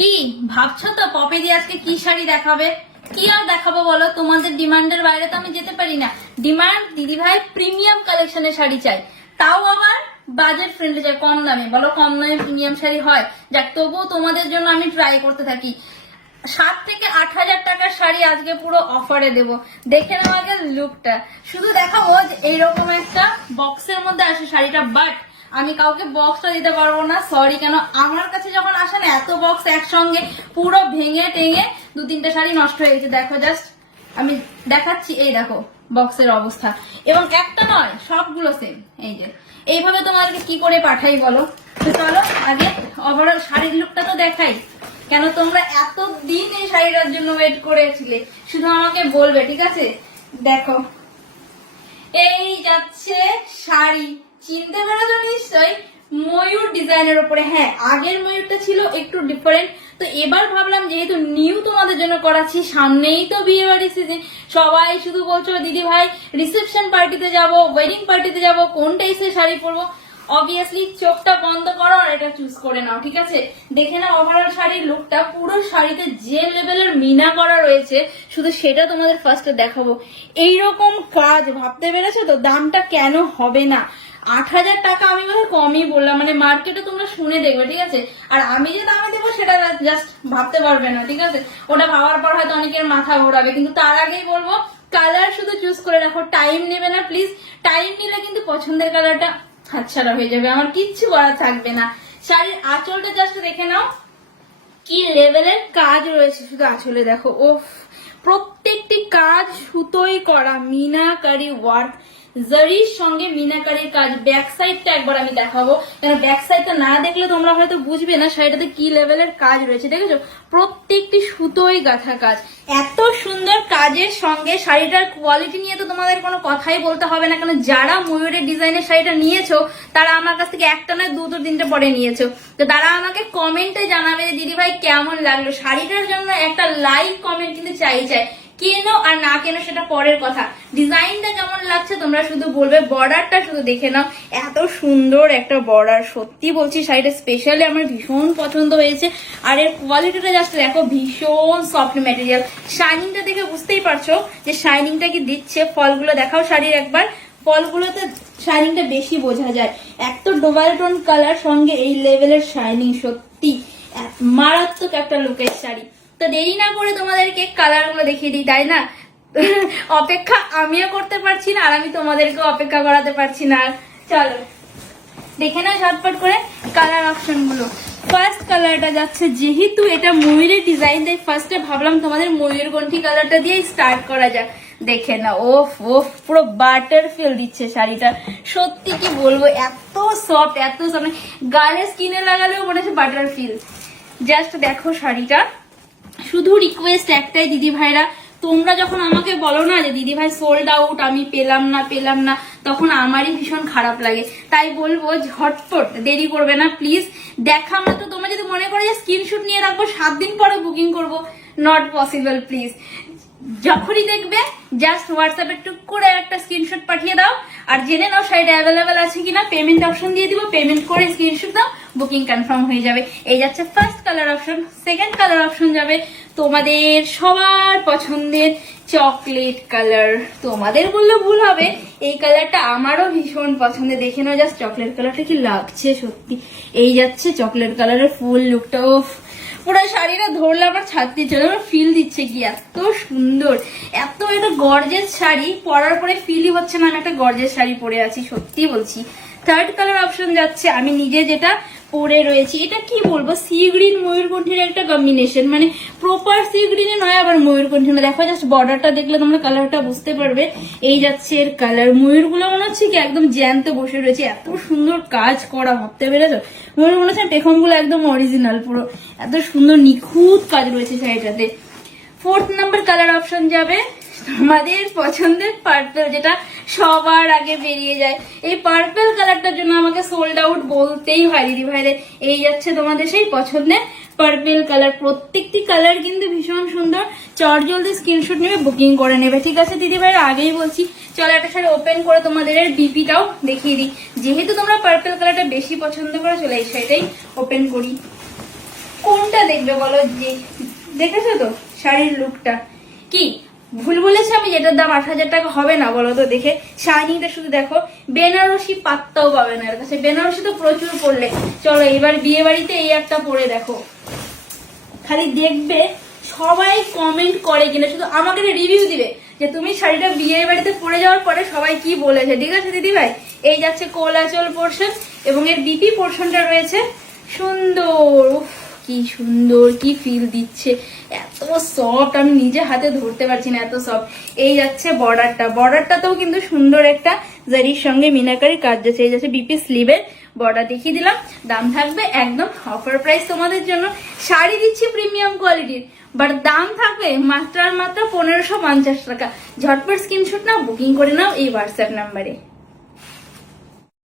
কি ভাবছো তো পপে দিয়ে আজকে কি শাড়ি দেখাবে? কি আর দেখাবো বলো, তোমাদের ডিমান্ডের বাইরে তো আমি যেতে পারি না। ডিমান্ড দিদি ভাই প্রিমিয়াম কালেকশনের শাড়ি চাই, তাও আবার বাজেট ফ্রেন্ডলি চাই, কম দামে। বলো কম দামে প্রিমিয়াম শাড়ি হয়? যাক, তবুও তোমাদের জন্য আমি ট্রাই করতে থাকি। 7 থেকে 8,000 টাকার শাড়ি আজকে পুরো অফারে দেবো। দেখে নাও আগে লুকটা, শুধু দেখাবো যে এইরকম একটা বক্সের মধ্যে আসে শাড়িটা, বাট আমি কাউকে বক্সটা দিতে পারবো না, সরি। কেন আমার কাছে যখন আসে না এত বক্স একসঙ্গে পুরো ভেঙে টেঙে 2-3টে শাড়ি নষ্ট হয়ে গেছে। দেখো জাস্ট আমি দেখাচ্ছি, এই দেখো বক্সের অবস্থা, এবং একটা নয় সবগুলো সেম। এই যে এইভাবে তোমাদেরকে কি করে পাঠাই বলো? তো চলো আগে ওভারঅল শাড়ির লুকটা তো দেখাই। কেন তোমরা এত দিন এই শাড়িটার জন্য ওয়েট করেছিলে, শুধু আমাকে বলবে, ঠিক আছে? দেখো এই যাচ্ছে শাড়ি, চিনতে পেরেছো নিশ্চয়ই? ময়ূর ডিজাইনের উপরে। হ্যাঁ, আগের ময়ূরটা ছিল একটু ডিফারেন্ট, তো এবার ভাবলাম যেহেতু নিউ তোমাদের জন্য করাচ্ছি, সামনেই তো বিয়ে বাড়ির সিজন, সবাই শুধু বলছো দিদি ভাই রিসেপশন পার্টিতে যাব, ওয়েডিং পার্টিতে যাব, কোন টাইপের শাড়ি পরবো। অবভিয়াসলি চোখটা বন্ধ করো আর এটা চুজ করে নাও, ঠিক আছে? দেখে নাও ওভারঅল শাড়ির লুকটা। পুরো শাড়িতে যে লেভেলের মিনা করা রয়েছে শুধু সেটা তোমাদের ফার্স্টে দেখাবো। এইরকম কাজ ভাবতে পেরেছো তো দামটা কেন হবে না? 8,000 টাকা আমি মানে কমই বললাম, মানে মার্কেটে তোমরা শুনে দেখবে, ঠিক আছে? আর আমি যে দামে দেবো সেটা জাস্ট ভাবতে পারবে না, ঠিক আছে? ওটা ভাবার পর হয়তো অনেকের মাথা ঘোরাবে, কিন্তু তার আগেই বলবো কালার শুধু চুজ করে রাখো, টাইম নেবে না প্লিজ। টাইম নিলে কিন্তু পছন্দের কালারটা হাতছাড়া হয়ে যাবে, আমার কিচ্ছু করার থাকবে না। শাড়ির আঁচলটা জাস্ট দেখে নাও কি লেভেলের কাজ রয়েছে, শুধু আঁচলে দেখো। ওফ, প্রত্যেকটি কাজ সুতোই করা, মিনাকারি ওয়ার্ক, জারির সঙ্গে মিনাকারির কাজ। ব্যাক সাইডটা একবার আমি দেখাবো, কেন ব্যাক সাইডটা না দেখলে তোমরা হয়তো বুঝবে না শাড়িটাতে কি লেভেলের কাজ রয়েছে। দেখেছো প্রত্যেকটি সুতোই গাঁথা কাজ, এত সুন্দর কাজের সঙ্গে শাড়িটার কোয়ালিটি নিয়ে তো তোমাদের কোনো কথাই বলতে হবে না। কেন যারা ময়ূরের ডিজাইনের শাড়িটা নিয়েছো তারা আমার কাছ থেকে একটা নয় 2-3টে পরে নিয়েছো, তো তারা আমাকে কমেন্টে জানাবে দিদি ভাই কেমন লাগলো। শাড়িটার জন্য একটা লাইক কমেন্ট কিন্তু চাই। কেনো আর না কেনো সেটা পরের কথা, ডিজাইনটা কেমন লাগছে তোমরা শুধু বলবে। বর্ডারটা শুধু দেখে নাও, এত সুন্দর একটা বর্ডার, সত্যি বলছি শাড়িটা স্পেশালি আমার ভীষণ পছন্দ হয়েছে। আর এর কোয়ালিটিটা জাস্ট দেখো, ভীষণ সফট ম্যাটেরিয়াল। শাইনিংটা দেখে বুঝতেই পারছো যে শাইনিংটা কি দিচ্ছে। ফলগুলো দেখাও শাড়ির একবার, ফলগুলোতে শাইনিংটা বেশি বোঝা যায়। এত ডোবাল টোন কালার সঙ্গে এই লেভেলের শাইনিং, সত্যি মারাত্মক একটা লুকের শাড়ি। তো দেরি না করে তোমাদেরকে কালার গুলো দেখিয়ে দিই, তাই না? অপেক্ষা আমিও করতে পারছি না, আর আমি তোমাদেরকেও অপেক্ষা করাতে পারছি না। চলো দেখে না ঝটপট করে কালার অপশন গুলো। ফার্স্ট কালারটা যাচ্ছে, যেহেতু এটা ময়ূরের ডিজাইন, তাই ফার্স্টে ভাবলাম তোমাদের ময়ূরকণ্ঠী কালারটা দিয়ে স্টার্ট করা যাক। দেখে না, ওফ ওফ, পুরো বাটার ফিল দিচ্ছে শাড়িটা। সত্যি কি বলবো, এত সফট, এত সফট, গালে স্কিনে লাগালেও মনে হচ্ছে বাটার ফিল। জাস্ট দেখো শাড়িটা। শুধু রিকোয়েস্ট একটাই দিদি ভাইরা, তোমরা যখন আমাকে বলো না যে দিদি ভাই সোল্ড আউট, আমি পেলাম না, তখন আমারই ভীষণ খারাপ লাগে। তাই বলবো ঝটপট, দেরি করবে না প্লিজ। দেখা মাত্র তোমরা যদি মনে করো যে স্ক্রিনশট নিয়ে রাখবো 7 দিন পরে বুকিং করব, নট পসিবল প্লিজ। যখনই দেখবে জাস্ট হোয়াটসঅ্যাপে টুক করে একটা স্ক্রিনশট পাঠিয়ে দাও, আর জেনে নাও শাড়িটা অ্যাভেলেবেল আছে কিনা। পেমেন্ট অপশন দিয়ে দিব, পেমেন্ট করে স্ক্রিনশট দাও, বুকিং কনফার্ম হয়ে যাবে। এই যাচ্ছে first colour option. Second colour option যাবে তোমাদের সবার পছন্দের চকলেট কালার। তোমাদের বললে ভুল হবে, এই কালারটা আমারও ভীষণ পছন্দের। দেখে নাও জাস্ট চকলেট কালারটা কি লাগছে সত্যি। এই যাচ্ছে চকলেট কালারের ফুল লুকটা। ও পুরো শাড়িটা ধরলে আমার ছাড়তে চলে, আমার ফিল দিচ্ছে কি এত সুন্দর। এত একটা গর্জেস শাড়ি পরার পরে ফিলই হচ্ছে না আমি একটা গর্জেস শাড়ি পরে আছি, সত্যি বলছি। থার্ড কালার অপশন যাচ্ছে, আমি নিজে যেটা পরে রয়েছি, এটা কি বলবো, সি গ্রিন ময়ূরকণ্ঠীর একটা কম্বিনেশন, মানে প্রপার সি গ্রিনে নয় আবার ময়ূরকণ্ঠী না। দেখো জাস্ট বর্ডারটা দেখলে তোমরা কালারটা বুঝতে পারবে। এই যাচ্ছে এর কালার। ময়ূরগুলো মনে হচ্ছে কি একদম জ্যান্ত বসে রয়েছে, এত সুন্দর কাজ করা, ভাবতে পেরেছো? ময়ূর মনে হচ্ছে পেখমগুলো একদম অরিজিনাল, পুরো এত সুন্দর নিখুঁত কাজ রয়েছে শাড়িটাতে। ফোর্থ নাম্বার কালার অপশন যাবে আমাদের পছন্দের পার্পল, যেটা সবার আগে বেরিয়ে যায়। এই পার্পল কালারটার জন্য আমাকে সোল্ড আউট বলতেই হয় দিদি ভাইরে। এই যাচ্ছে তোমাদের সেই পছন্দের পার্পল কালার। প্রত্যেকটি কালার কিন্তু ভীষণ সুন্দর। চটজলদি স্ক্রিনশট নেবে, বুকিং করে নেবে, ঠিক আছে দিদি ভাইরা? আগেই বলছি। চলো একটা শাড়ি ওপেন করে তোমাদের ডিপিটাও দেখিয়ে দিই। যেহেতু তোমরা পার্পল কালারটা বেশি পছন্দ করে, চলে এই শাড়িটাই ওপেন করি। কোনটা লুকটা দেখবে বলো, যে দেখেছো তো শাড়ির লুকটা কি ভুল বলেছি আমি? যেটার দাম 8,000 টাকা হবে না বলো তো? দেখে শাইনিংটা শুধু দেখো, বেনারসি পাত্তাও পাবে না এর কাছে, বেনারসি তো প্রচুর পড়লে। চলো এবার বিয়ে বাড়িতে এই একটা পরে দেখো, খালি দেখবে সবাই কমেন্ট করে কিনা, শুধু আমাকে রিভিউ দিবে যে তুমি শাড়িটা বিয়ে বাড়িতে পরে যাওয়ার পরে সবাই কি বলেছে। ঠিক আছে দিদি ভাই, এই যাচ্ছে কোলাচল পোর্শন এবং এর বিপি পোর্শনটা রয়েছে সুন্দর। উফ, কি সুন্দর, কি ফিল দিচ্ছে, এত সফট, আমি নিজে হাতে ধরতে পারছি না, এত সফট। এই যাচ্ছে বর্ডারটা, বর্ডারটাতেও কিন্তু সুন্দর একটা জারির সঙ্গে মিনাকারি কাজ যাচ্ছে। এই যাচ্ছে বিপি স্লিভের বর্ডার দেখিয়ে দিলাম। দাম থাকবে একদম অফার প্রাইস তোমাদের জন্য। শাড়ি দিচ্ছি প্রিমিয়াম কোয়ালিটির, বাট দাম থাকবে মাত্র আর মাত্র 1550 টাকা। ঝটপট স্ক্রিনশট নাও, বুকিং করে নাও এই হোয়াটসঅ্যাপ নাম্বারে।